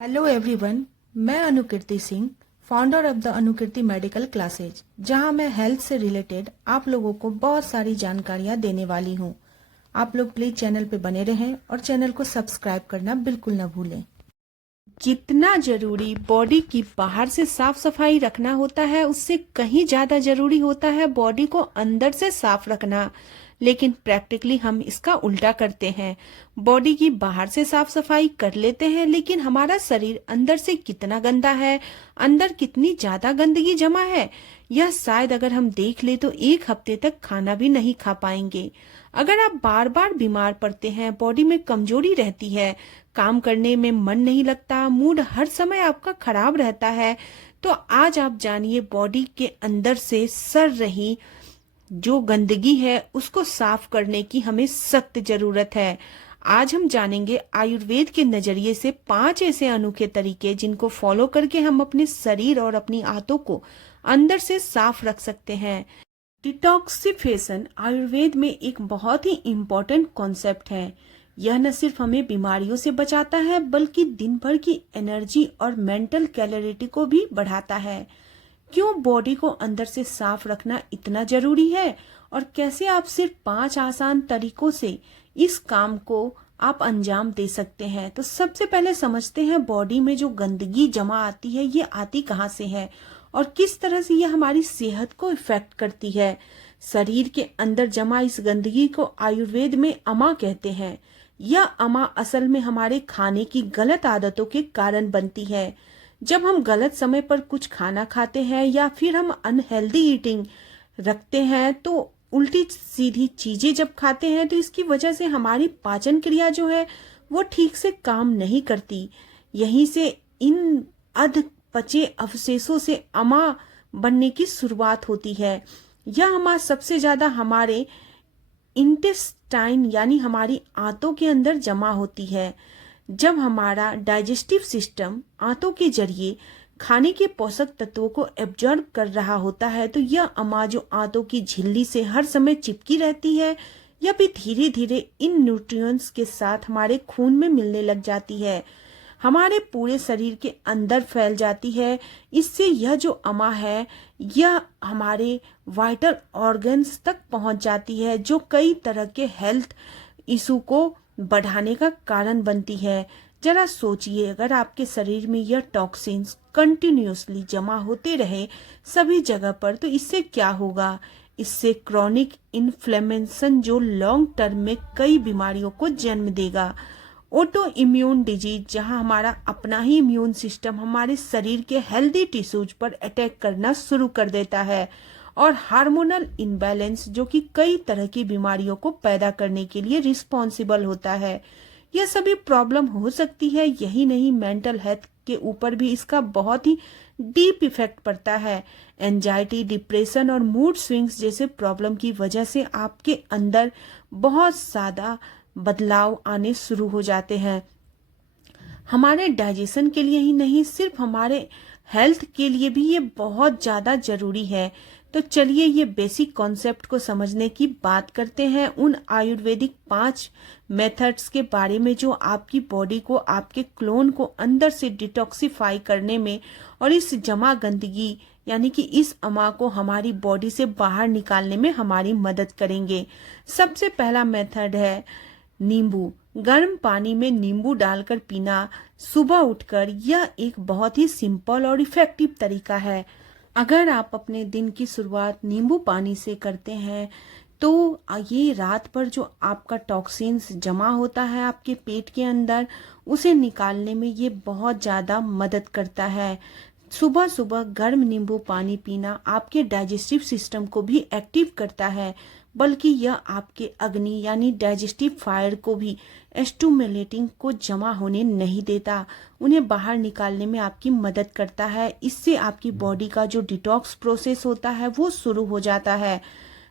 Hello everyone. मैं Anukirti Singh, founder of the Anukirti medical classes, जहां मैं हेल्थ से रिलेटेड आप लोगों को बहुत सारी जानकारियां देने वाली हूं। आप लोग प्लीज चैनल पे बने रहें और चैनल को सब्सक्राइब करना बिल्कुल न भूलें। जितना जरूरी बॉडी की बाहर से साफ सफाई रखना होता है, उससे कहीं ज्यादा जरूरी होता है बॉडी को अंदर से साफ रखना। लेकिन प्रैक्टिकली हम इसका उल्टा करते हैं। बॉडी की बाहर से साफ सफाई कर लेते हैं, लेकिन हमारा शरीर अंदर से कितना गंदा है, अंदर कितनी ज्यादा गंदगी जमा है, यह शायद अगर हम देख ले तो एक हफ्ते तक खाना भी नहीं खा पाएंगे। अगर आप बार बार बीमार पड़ते हैं, बॉडी में कमजोरी रहती है, काम करने में मन नहीं लगता, मूड हर समय आपका खराब रहता है, तो आज आप जानिए बॉडी के अंदर से सर रही जो गंदगी है उसको साफ करने की हमें सख्त जरूरत है। आज हम जानेंगे आयुर्वेद के नजरिए से 5 ऐसे अनोखे तरीके जिनको फॉलो करके हम अपने शरीर और अपनी आंतों को अंदर से साफ रख सकते हैं। डिटॉक्सिफिकेशन आयुर्वेद में एक बहुत ही इम्पोर्टेंट कॉन्सेप्ट है। यह न सिर्फ हमें बीमारियों से बचाता है, बल्कि दिन भर की एनर्जी और मेंटल क्लैरिटी को भी बढ़ाता है। क्यों बॉडी को अंदर से साफ रखना इतना जरूरी है और कैसे आप सिर्फ 5 आसान तरीकों से इस काम को आप अंजाम दे सकते हैं। तो सबसे पहले समझते हैं बॉडी में जो गंदगी जमा आती है ये आती कहाँ से है और किस तरह से ये हमारी सेहत को इफेक्ट करती है। शरीर के अंदर जमा इस गंदगी को आयुर्वेद में अमा कहते हैं। यह अमा असल में हमारे खाने की गलत आदतों के कारण बनती है। जब हम गलत समय पर कुछ खाना खाते हैं या फिर हम अनहेल्दी ईटिंग रखते हैं, तो उल्टी सीधी चीजें जब खाते हैं, तो इसकी वजह से हमारी पाचन क्रिया जो है वो ठीक से काम नहीं करती। यहीं से इन अध पचे अवशेषों से अमा बनने की शुरुआत होती है। यह अमा सबसे ज्यादा हमारे इंटेस्टाइन यानी हमारी आंतों के अंदर जमा होती है। जब हमारा डाइजेस्टिव सिस्टम आंतों के जरिए खाने के पोषक तत्वों को एब्जॉर्ब कर रहा होता है, तो यह अमा जो आंतों की झिल्ली से हर समय चिपकी रहती है, यह भी धीरे धीरे इन न्यूट्रिएंट्स के साथ हमारे खून में मिलने लग जाती है, हमारे पूरे शरीर के अंदर फैल जाती है। इससे यह जो अमा है यह हमारे वाइटल ऑर्गन्स तक पहुंच जाती है, जो कई तरह के हेल्थ इशू को बढ़ाने का कारण बनती है। जरा सोचिए, अगर आपके शरीर में यह टॉक्सिन्स कंटिन्यूअसली जमा होते रहे सभी जगह पर, तो इससे क्या होगा। इससे क्रॉनिक इन्फ्लेमेशन जो लॉन्ग टर्म में कई बीमारियों को जन्म देगा। ऑटो इम्यून डिजीज, जहां हमारा अपना ही इम्यून सिस्टम हमारे शरीर के हेल्दी टिश्यूज पर अटैक करना शुरू कर देता है। और हार्मोनल इम्बैलेंस, जो कि कई तरह की बीमारियों को पैदा करने के लिए रिस्पॉन्सिबल होता है। यह सभी प्रॉब्लम हो सकती है। यही नहीं, मेंटल हेल्थ के ऊपर भी इसका बहुत ही डीप इफेक्ट पड़ता है। एंजाइटी, डिप्रेशन और मूड स्विंग्स जैसे प्रॉब्लम की वजह से आपके अंदर बहुत ज्यादा बदलाव आने शुरू हो जाते हैं। हमारे डाइजेशन के लिए ही नहीं, सिर्फ हमारे हेल्थ के लिए भी ये बहुत ज्यादा जरूरी है। तो चलिए ये बेसिक कॉन्सेप्ट को समझने की बात करते हैं, उन आयुर्वेदिक 5 मेथड्स के बारे में जो आपकी बॉडी को, आपके क्लोन को अंदर से डिटॉक्सिफाई करने में और इस जमा गंदगी यानी कि इस अमा को हमारी बॉडी से बाहर निकालने में हमारी मदद करेंगे। सबसे पहला मेथड है नींबू। गर्म पानी में नींबू डालकर पीना सुबह उठकर, यह एक बहुत ही सिंपल और इफेक्टिव तरीका है। अगर आप अपने दिन की शुरुआत नींबू पानी से करते हैं, तो ये रात पर जो आपका टॉक्सिन्स जमा होता है आपके पेट के अंदर, उसे निकालने में ये बहुत ज़्यादा मदद करता है। सुबह सुबह गर्म नींबू पानी पीना आपके डाइजेस्टिव सिस्टम को भी एक्टिव करता है, बल्कि यह आपके अग्नि यानी डाइजेस्टिव फायर को भी स्टिमुलेटिंग को जमा होने नहीं देता, उन्हें बाहर निकालने में आपकी मदद करता है। इससे आपकी बॉडी का जो डिटॉक्स प्रोसेस होता है वो शुरू हो जाता है।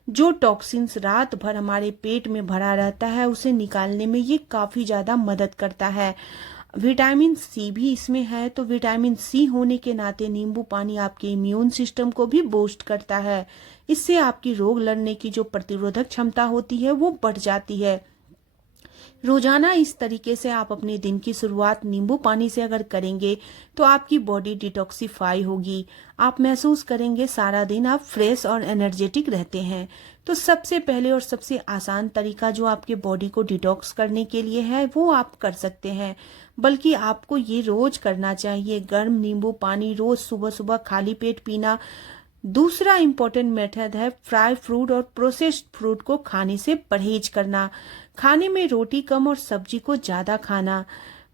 जो टॉक्सिन्स रात भर हमारे पेट में भरा रहता है उसे निकालने में ये काफी ज्यादा मदद करता है। विटामिन सी भी इसमें है, तो विटामिन सी होने के नाते नींबू पानी आपके इम्यून सिस्टम को भी बूस्ट करता है। इससे आपकी रोग लड़ने की जो प्रतिरोधक क्षमता होती है वो बढ़ जाती है। रोजाना इस तरीके से आप अपने दिन की शुरुआत नींबू पानी से अगर करेंगे तो आपकी बॉडी डिटॉक्सिफाई होगी। आप महसूस करेंगे सारा दिन आप फ्रेश और एनर्जेटिक रहते हैं। तो सबसे पहले और सबसे आसान तरीका जो आपके बॉडी को डिटॉक्स करने के लिए है वो आप कर सकते हैं, बल्कि आपको ये रोज करना चाहिए। गर्म नींबू पानी रोज सुबह सुबह खाली पेट पीना। दूसरा इम्पोर्टेंट मेथड है फ्राई फ्रूट और प्रोसेस्ड फ्रूट को खाने से परहेज करना। खाने में रोटी कम और सब्जी को ज्यादा खाना।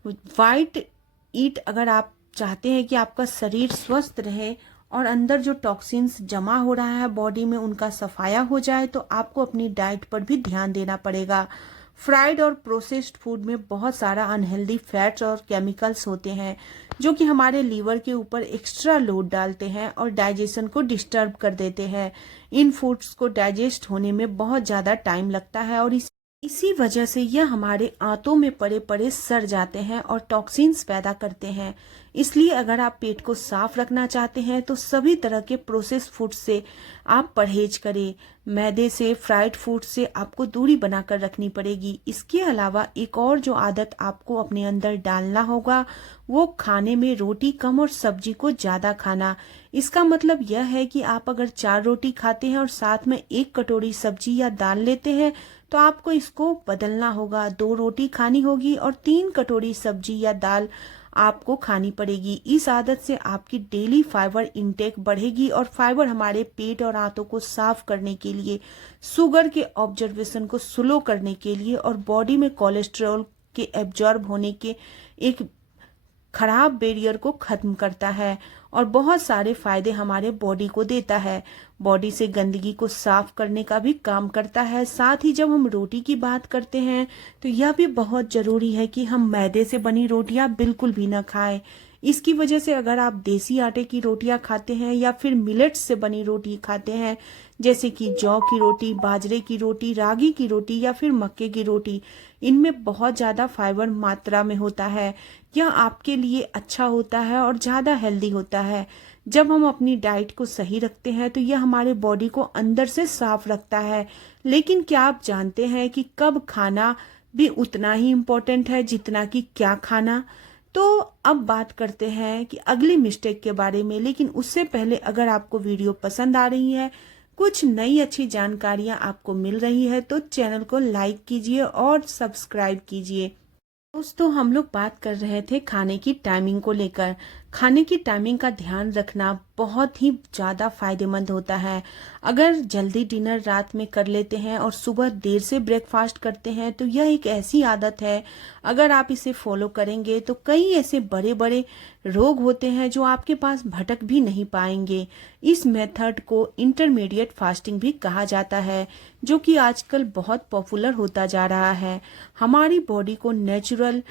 वाइट ईट अगर आप चाहते हैं कि आपका शरीर स्वस्थ रहे और अंदर जो टॉक्सिन्स जमा हो रहा है बॉडी में उनका सफाया हो जाए, तो आपको अपनी डाइट पर भी ध्यान देना पड़ेगा। फ्राइड और प्रोसेस्ड फूड में बहुत सारा अनहेल्दी फैट्स और केमिकल्स होते हैं जो कि हमारे लीवर के ऊपर एक्स्ट्रा लोड डालते हैं और डाइजेशन को डिस्टर्ब कर देते हैं। इन फूड्स को डाइजेस्ट होने में बहुत ज्यादा टाइम लगता है और इसी वजह से यह हमारे आंतों में पड़े पड़े सड़ जाते हैं और टॉक्सिन्स पैदा करते हैं। इसलिए अगर आप पेट को साफ रखना चाहते हैं तो सभी तरह के प्रोसेस फूड से आप परहेज करें। मैदे से, फ्राइड फूड से आपको दूरी बनाकर रखनी पड़ेगी। इसके अलावा एक और जो आदत आपको अपने अंदर डालना होगा वो खाने में रोटी कम और सब्जी को ज्यादा खाना। इसका मतलब यह है कि आप अगर 4 रोटी खाते हैं और साथ में 1 कटोरी सब्जी या दाल लेते हैं तो आपको इसको बदलना होगा। 2 रोटी खानी होगी और 3 कटोरी सब्जी या दाल आपको खानी पड़ेगी। इस आदत से आपकी डेली फाइबर इंटेक बढ़ेगी और फाइबर हमारे पेट और आंतों को साफ करने के लिए, शुगर के ऑब्जर्वेशन को स्लो करने के लिए और बॉडी में कोलेस्ट्रॉल के एब्जॉर्ब होने के एक खराब बैरियर को खत्म करता है और बहुत सारे फायदे हमारे बॉडी को देता है। बॉडी से गंदगी को साफ करने का भी काम करता है। साथ ही जब हम रोटी की बात करते हैं तो यह भी बहुत जरूरी है कि हम मैदे से बनी रोटियां बिल्कुल भी ना खाएं। इसकी वजह से अगर आप देसी आटे की रोटियां खाते हैं या फिर मिलेट्स से बनी रोटी खाते हैं, जैसे कि जौ की रोटी, बाजरे की रोटी, रागी की रोटी या फिर मक्के की रोटी, इनमें बहुत ज्यादा फाइबर मात्रा में होता है। यह आपके लिए अच्छा होता है और ज्यादा हेल्दी होता है। जब हम अपनी डाइट को सही रखते हैं तो यह हमारे बॉडी को अंदर से साफ रखता है। लेकिन क्या आप जानते हैं कि कब खाना भी उतना ही इम्पोर्टेंट है जितना कि क्या खाना? तो अब बात करते हैं कि अगली मिस्टेक के बारे में। लेकिन उससे पहले अगर आपको वीडियो पसंद आ रही है, कुछ नई अच्छी जानकारियां आपको मिल रही है, तो चैनल को लाइक कीजिए और सब्सक्राइब कीजिए। दोस्तों, हम लोग बात कर रहे थे खाने की टाइमिंग को लेकर। खाने की टाइमिंग का ध्यान रखना बहुत ही ज्यादा फायदेमंद होता है। अगर जल्दी डिनर रात में कर लेते हैं और सुबह देर से ब्रेकफास्ट करते हैं तो यह एक ऐसी आदत है, अगर आप इसे फॉलो करेंगे तो कई ऐसे बड़े बड़े रोग होते हैं जो आपके पास भटक भी नहीं पाएंगे। इस मेथड को इंटरमीडिएट फास्टिंग भी कहा जाता है, जो कि आजकल बहुत पॉपुलर होता जा रहा है। हमारी बॉडी को नेचुरल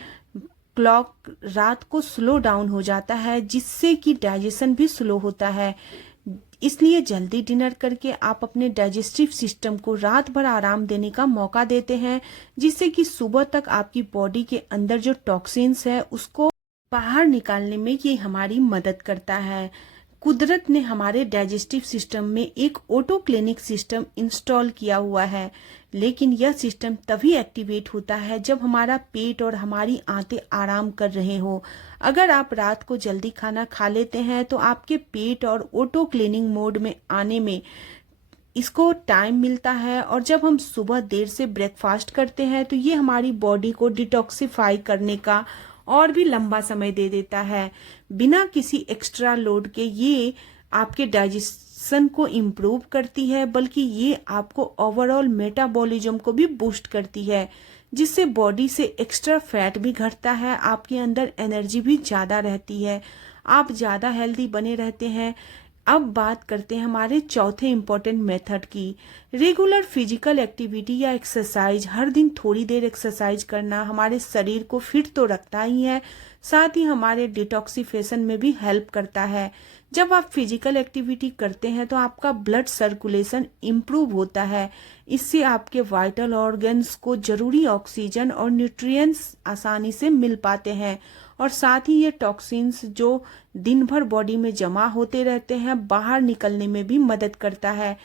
क्लॉक रात को स्लो डाउन हो जाता है, जिससे कि डाइजेशन भी स्लो होता है। इसलिए जल्दी डिनर करके आप अपने डाइजेस्टिव सिस्टम को रात भर आराम देने का मौका देते हैं, जिससे कि सुबह तक आपकी बॉडी के अंदर जो टॉक्सिन्स है उसको बाहर निकालने में ये हमारी मदद करता है। कुदरत ने हमारे डाइजेस्टिव सिस्टम में एक ऑटो क्लिनिक सिस्टम इंस्टॉल किया हुआ है, लेकिन यह सिस्टम तभी एक्टिवेट होता है जब हमारा पेट और हमारी आंतें आराम कर रहे हो। अगर आप रात को जल्दी खाना खा लेते हैं तो आपके पेट और ऑटो क्लीनिंग मोड में आने में इसको टाइम मिलता है, और जब हम सुबह देर से ब्रेकफास्ट करते हैं तो ये हमारी बॉडी को डिटॉक्सिफाई करने का और भी लंबा समय दे देता है। बिना किसी एक्स्ट्रा लोड के ये आपके डाइजेशन को इम्प्रूव करती है, बल्कि ये आपको ओवरऑल मेटाबॉलिज्म को भी बूस्ट करती है, जिससे बॉडी से एक्स्ट्रा फैट भी घटता है, आपके अंदर एनर्जी भी ज्यादा रहती है, आप ज्यादा हेल्दी बने रहते हैं। अब बात करते हैं हमारे चौथे इम्पोर्टेंट मेथड की। रेगुलर फिजिकल एक्टिविटी या एक्सरसाइज, हर दिन थोड़ी देर एक्सरसाइज करना हमारे शरीर को फिट तो रखता ही है, साथ ही हमारे डिटॉक्सिफिकेशन में भी हेल्प करता है। जब आप फिजिकल एक्टिविटी करते हैं तो आपका ब्लड सर्कुलेशन इम्प्रूव होता है। इससे आपके वाइटल ऑर्गन्स को जरूरी ऑक्सीजन और न्यूट्रिएंट्स आसानी से मिल पाते हैं, और साथ ही ये टॉक्सिन्स जो दिन भर बॉडी में जमा होते रहते हैं बाहर निकलने में भी मदद करता है।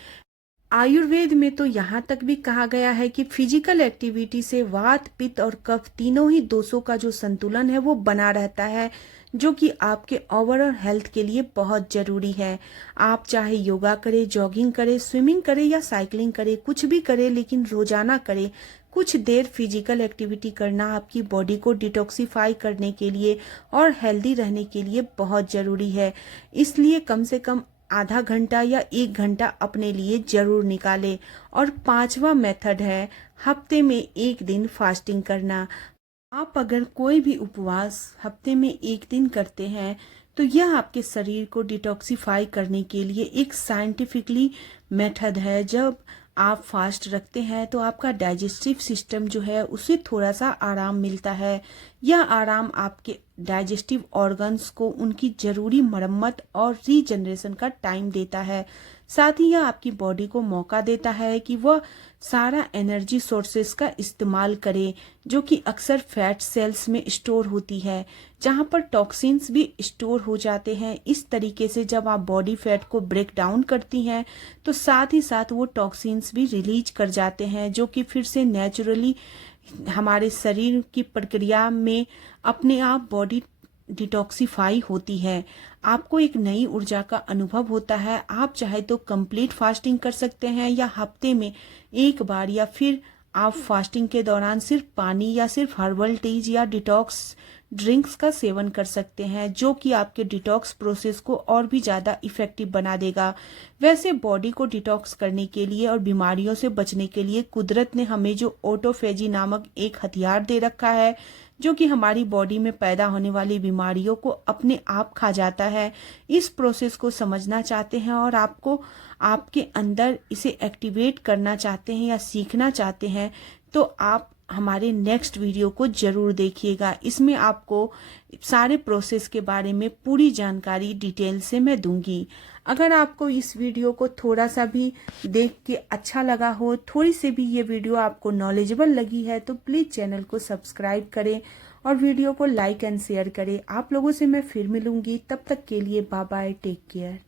आयुर्वेद में तो यहाँ तक भी कहा गया है कि फिजिकल एक्टिविटी से वात पित्त और कफ तीनों ही दोषों का जो संतुलन है वो बना रहता है, जो कि आपके ओवरऑल हेल्थ के लिए बहुत जरूरी है। आप चाहे योगा करें, जॉगिंग करें, स्विमिंग करें या साइकिलिंग करें, कुछ भी करें, लेकिन रोजाना करें। कुछ देर फिजिकल एक्टिविटी करना आपकी बॉडी को डिटॉक्सिफाई करने के लिए और हेल्दी रहने के लिए बहुत जरूरी है। इसलिए कम से कम आधा घंटा या 1 घंटा अपने लिए जरूर निकालें। और 5वां मेथड है हफ्ते में 1 दिन फास्टिंग करना। आप अगर कोई भी उपवास हफ्ते में 1 दिन करते हैं तो यह आपके शरीर को डिटॉक्सिफाई करने के लिए एक साइंटिफिकली मेथड है। जब आप फास्ट रखते हैं तो आपका डाइजेस्टिव सिस्टम जो है उसे थोड़ा सा आराम मिलता है। यह आराम आपके डाइजेस्टिव ऑर्गन्स को उनकी जरूरी मरम्मत और रीजनरेशन का टाइम देता है। साथ ही यह आपकी बॉडी को मौका देता है कि वह सारा एनर्जी सोर्सेस का इस्तेमाल करे जो कि अक्सर फैट सेल्स में स्टोर होती है, जहां पर टॉक्सिन्स भी स्टोर हो जाते हैं। इस तरीके से जब आप बॉडी फैट को ब्रेक डाउन करती हैं तो साथ ही साथ वो टॉक्सिन्स भी रिलीज कर जाते हैं, जो कि फिर से नेचुरली हमारे शरीर की प्रक्रिया में अपने आप बॉडी डिटॉक्सिफाई होती है। आपको एक नई ऊर्जा का अनुभव होता है। आप चाहे तो कंप्लीट फास्टिंग कर सकते हैं या हफ्ते में 1 बार, या फिर आप फास्टिंग के दौरान सिर्फ पानी या सिर्फ हर्बल टीज या डिटॉक्स ड्रिंक्स का सेवन कर सकते हैं, जो कि आपके डिटॉक्स प्रोसेस को और भी ज़्यादा इफेक्टिव बना देगा। वैसे बॉडी को डिटॉक्स करने के लिए और बीमारियों से बचने के लिए कुदरत ने हमें जो ऑटोफेजी नामक एक हथियार दे रखा है, जो कि हमारी बॉडी में पैदा होने वाली बीमारियों को अपने आप खा जाता है। इस प्रोसेस को समझना चाहते हैं और आपको आपके अंदर इसे एक्टिवेट करना चाहते हैं या सीखना चाहते हैं तो आप हमारे नेक्स्ट वीडियो को जरूर देखिएगा। इसमें आपको सारे प्रोसेस के बारे में पूरी जानकारी डिटेल से मैं दूंगी। अगर आपको इस वीडियो को थोड़ा सा भी देख के अच्छा लगा हो, थोड़ी सी भी ये वीडियो आपको नॉलेजेबल लगी है, तो प्लीज़ चैनल को सब्सक्राइब करें और वीडियो को लाइक एंड शेयर करें। आप लोगों से मैं फिर मिलूंगी, तब तक के लिए बाय बाय, टेक केयर।